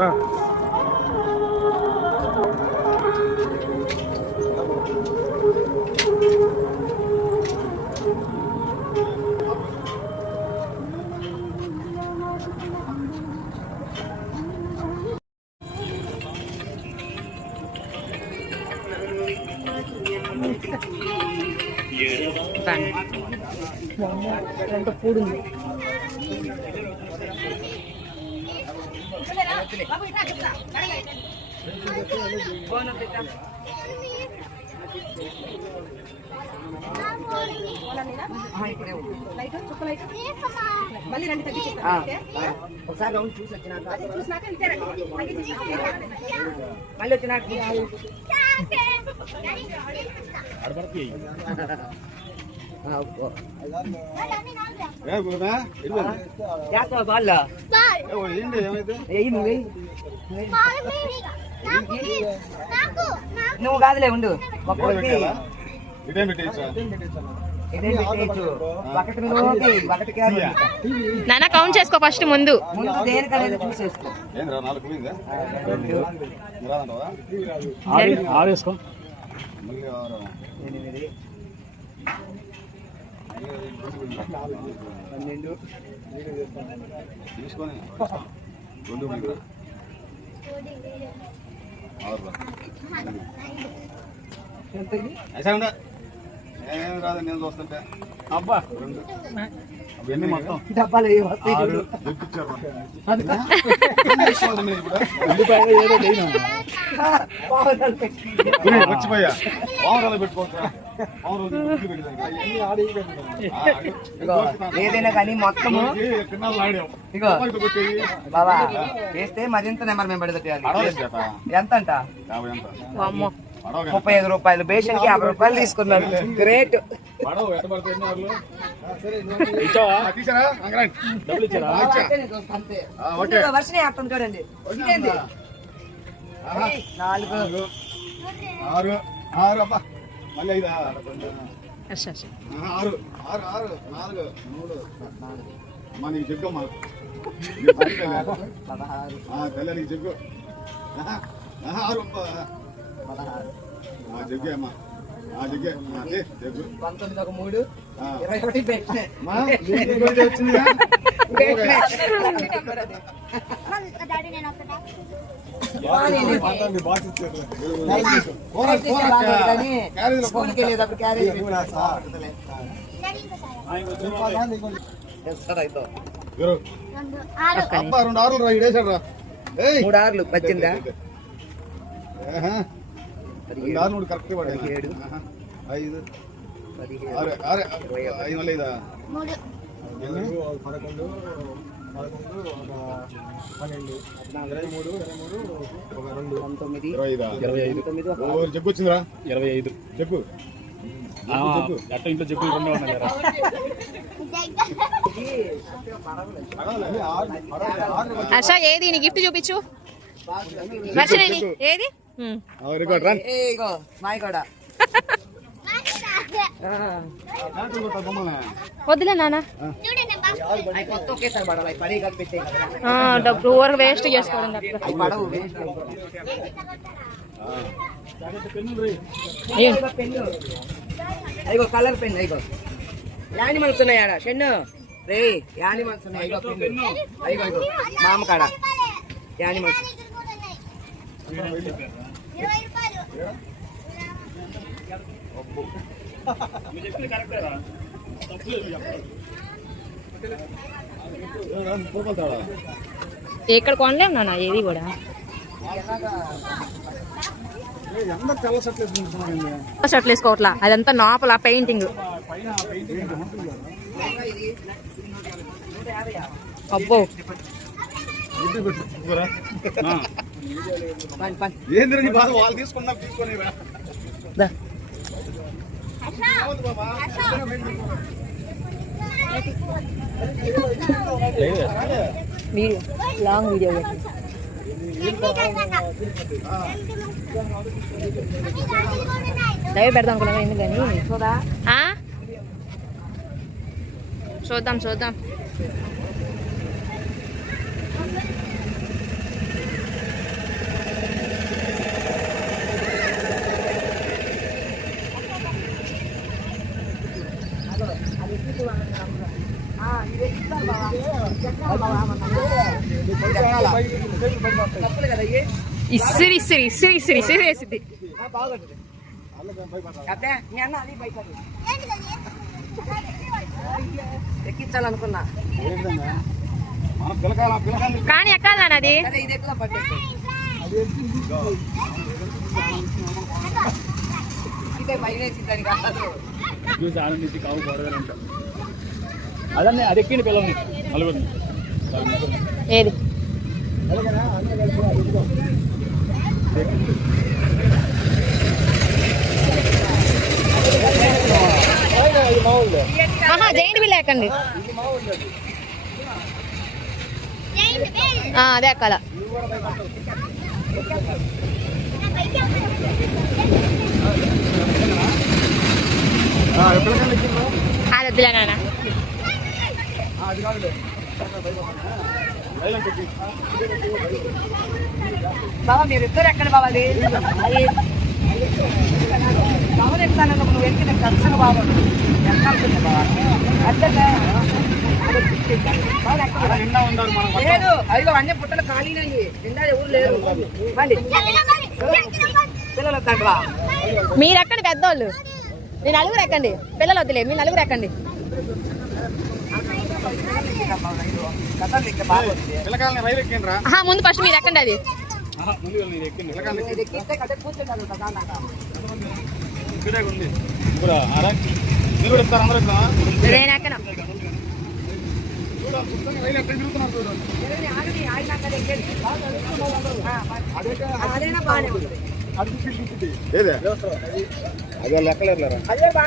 Ah. ఎంత పూడుంది. ఒకసారి round. చూసి వచ్చినాక మళ్ళీ వచ్చినాక నువ్వు కాదులే ఉండు నాన్న కౌంట్ చేసుకో ఫస్ట్ ముందు. ముందు ఎనిమిది. పన్నెండు. తీసుకొని రెండు రాదు నేను చూస్తుంటే. అబ్బా. రెండు. అవన్నీ మొత్తం? డబ్బాలు వచ్చిపోయా పావురాలు పెట్టుకోవచ్చా? ఏదైనా కానీ మొత్తము. ఇగో. బాబా వేస్తే మరింత నెంబర్ మేము చేత. ఎంత? అంట. ముప్పై ఐదు రూపాయలు. బేషన్కి యాభై రూపాయలు తీసుకున్నాడు. గ్రేట్ అర్థం చూడండి. నాలుగు. ఆరు. ఆరు అబ్బా. మళ్ళీ ఐదా. ఆరు ఆరు ఆరు నాలుగు మూడు అమ్మా నీకు. పదహారు. ఆ, తెల్ల నీకు ఆహా, ఆరు అబ్బా. పదహారు. జగ్గే అమ్మా. పంతొమ్మిది ఒక మూడు. ఇరవై ఒకటి. స్కూల్కి వెళ్ళేటప్పుడు క్యారేజ్ మూడు ఆర్లు ఆరు మూడు కరెక్ట్. ఆహా. ఐదు. పదిహేడు. ఆరు మూడు? పంతొమ్మిది ఇరవై ఐదా. ఇరవై ఐదు. తొమ్మిది జగ్గు వచ్చిందిరా? ఇరవై ఐదు. ఎట్ట ఇంట్లో చెప్పు రెండే ఉన్నాయి కదా. హర్ష ఏది నీ గిఫ్ట్ చూపించు? ఏది. వద్దులే నాన్న. డబ్బు వేస్ట్ చేసుకోవడం తప్ప. అవి పడవు వేస్ట్ అయ్యో. కలర్ పెన్ అయ్యో యానిమల్స్ ఉన్నాయి ఆడ? షెన్ను? రే యానిమల్స్ ఉన్నాయి? అయ్యో పెన్ను అయ్యో అయ్యో. మామ కాడ యానిమల్స్ ఇరవై రూపాయలు ఎక్కడ కొనలేము నాన్న ఏది కూడా. షర్ట్లు వేసుకోవట్లా? అదంతా లోపల పెయింటింగ్. అబ్బో. తీసుకున్నా. వీడియో లాంగ్ వీడియో లైవ్ పెడదాం అనుకున్నా ఎందుకు కానీ చూద్దాం చూద్దాం. ఇసిరి ఇసిరి ఇసిరి ఇసిరి ఇసిరి ఎక్కించాలనుకున్నా. పిల్లకాయలు కానీ ఎక్కాలి నాన్న అది? అదన్నీ అది పిల్లల్ని నలుగురిని. ఏది? జైంట్ బిల్ ఎక్కండి అదే ఎక్కాల ఎక్కిందా అది వద్దులే నాన్న. అది కాదులే. ఎక్కి బాబా మీరు ఇద్దరు ఎక్కడ బాబా అది? అది పవన్ ఎక్కుతానన్న నువ్వు నేను ఖర్చులు బాబా. ఎక్కాల్సిందే బాబా? అద్దెగా లేదు అదిగో అన్ని పుట్టలు ఖాళీనయ్యి నిండా ఎవరు లేరు. పిల్లలు వద్దండి బా మీరు ఎక్కండి పెద్దోళ్ళు. మీరు నలుగురు ఎక్కండి. పిల్లలు వద్దులే మీరు నలుగురు ఎక్కండి. ముందు ఫస్ట్ మీరు ఎక్కండి అది? నేను ఎక్కను.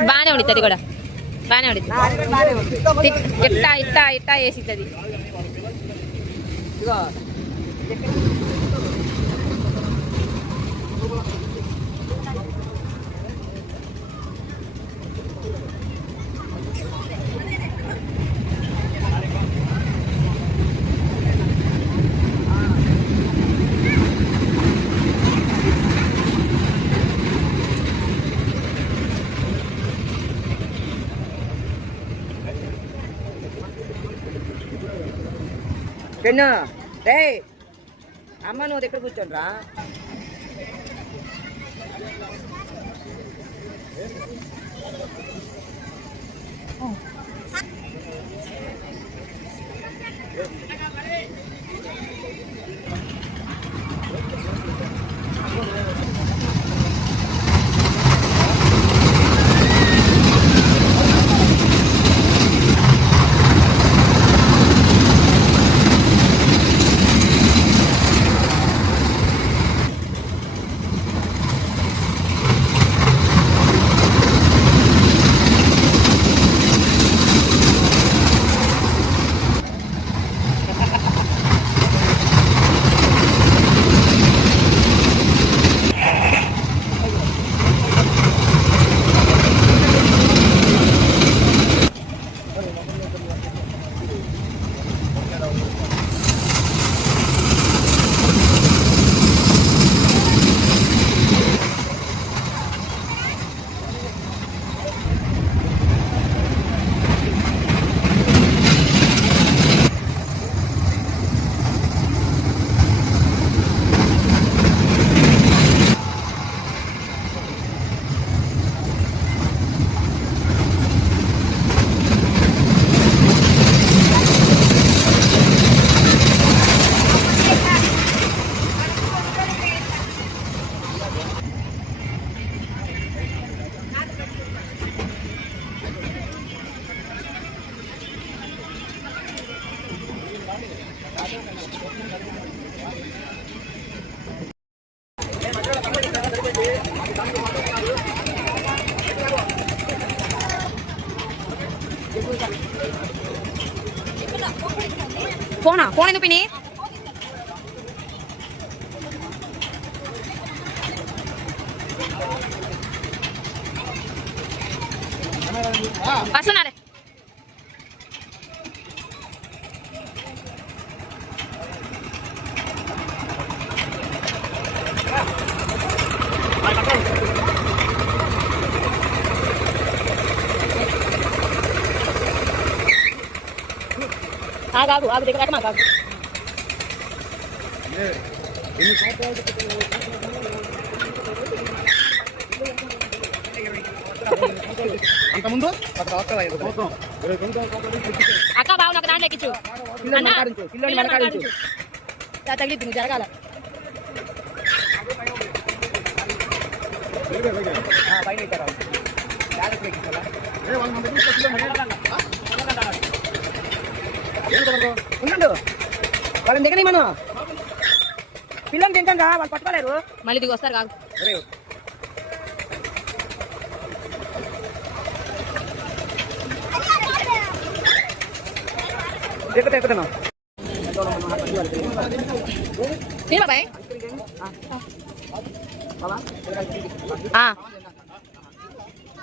బాగానే ఉండిద్ది అది కూడా. బాగానే పడుతుంది అది కూడా ఇట్టా ఇట్టా ఇట్టా వేసిద్ది పెన్ను. రే అమ్మ నువ్వు దగ్గర కూర్చోండి రా. कोण तुम्ही नी असणार ఆగు దగ్గర మా కాగు అంత ముందు ఒక సంవత్సరం అయింది. మొత్తం ఇరవై తొమ్మిది అక్క బావు నాకు దాంట్లో ఎక్కించు తగిలిద్ది నువ్వు జరగాల. పైన ఇచ్చారా? జాగ్రత్తగా ఎక్కించాలా? ఏ వాళ్ళ మన దగ్గర పిల్లలు ఏం కలరు ఉండు. వాళ్ళని దిగని మనం. పిల్లల్ని తింటాం వాళ్ళు పట్టుకోలేరు. మళ్ళీ దిగి వస్తారు కాదు. ఎక్కుతా ఎక్కుతున్నాం తిని బాబాయ్.